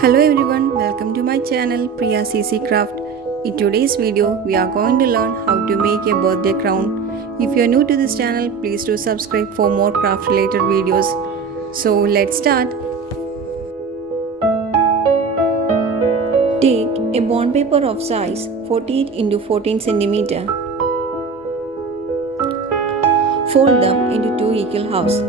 Hello everyone, welcome to my channel Priya CC Craft. In today's video, we are going to learn how to make a birthday crown. If you are new to this channel, please do subscribe for more craft related videos. So let's start. Take a bond paper of size 48 into 14 cm. Fold them into two equal halves.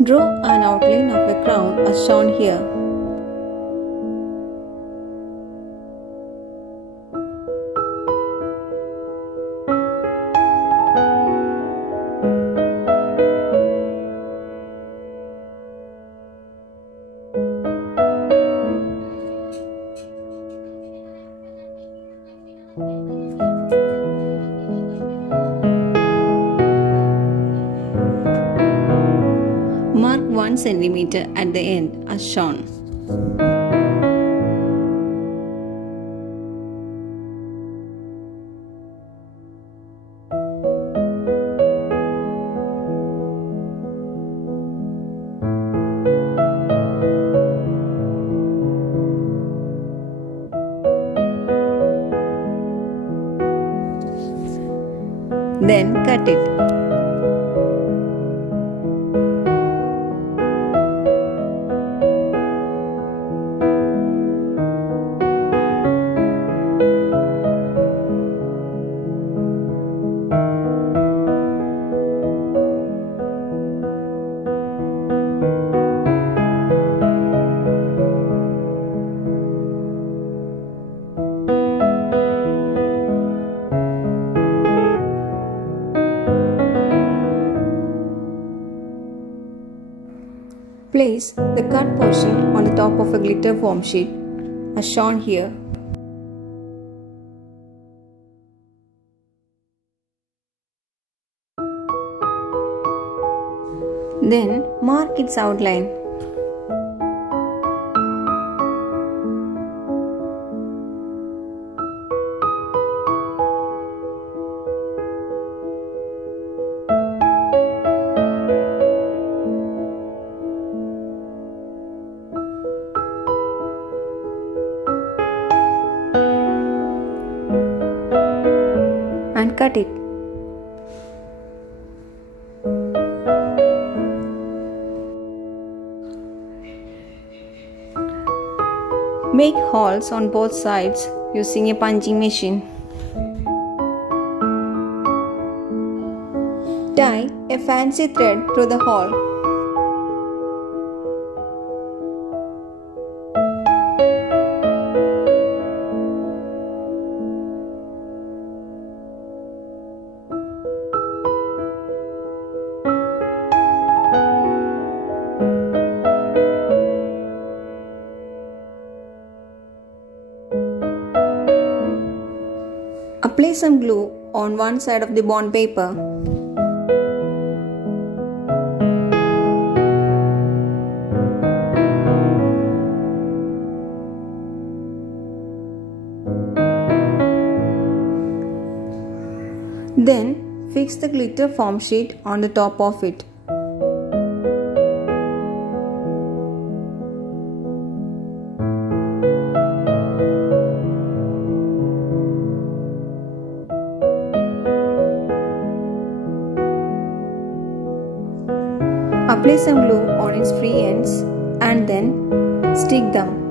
Draw an outline of a crown as shown here. Mark 1 cm at the end as shown. Then cut it. Place the cut portion on the top of a glitter foam sheet as shown here. Then mark its outline. And cut it. Make holes on both sides using a punching machine. Tie a fancy thread through the hole. Apply some glue on one side of the bond paper. Then fix the glitter foam sheet on the top of it. Apply some glue on its free ends and then stick them.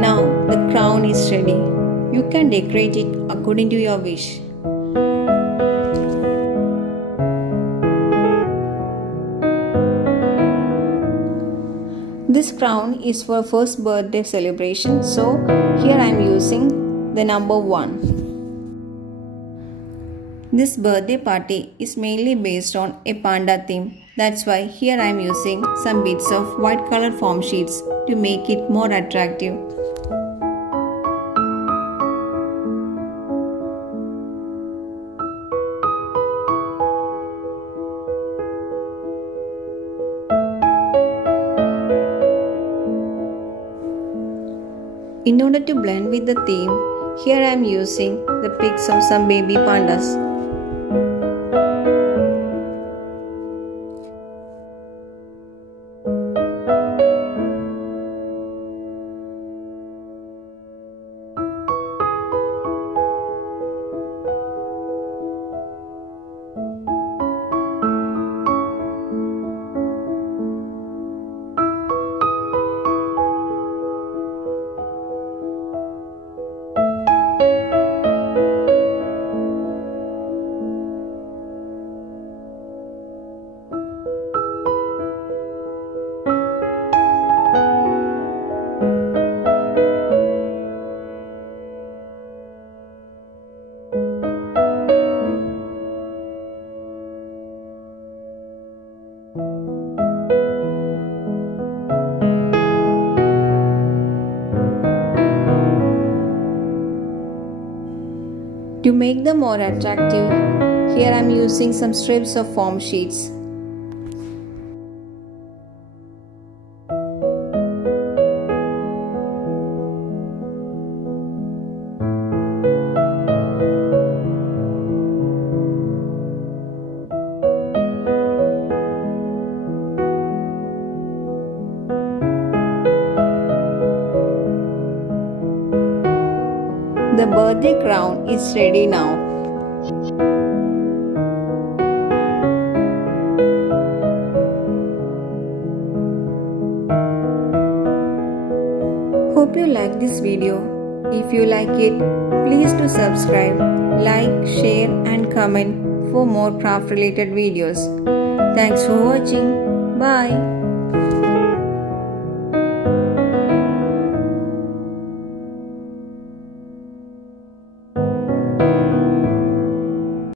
Now the crown is ready. You can decorate it according to your wish. This crown is for first birthday celebration, so here I am using the number 1. This birthday party is mainly based on a panda theme. That's why here I am using some bits of white color foam sheets to make it more attractive. In order to blend with the theme, here I am using the pics of some baby pandas. To make them more attractive, here I am using some strips of foam sheets. The birthday crown is ready now. Hope you like this video. If you like it, please do subscribe, like, share and comment for more craft related videos. Thanks for watching. Bye.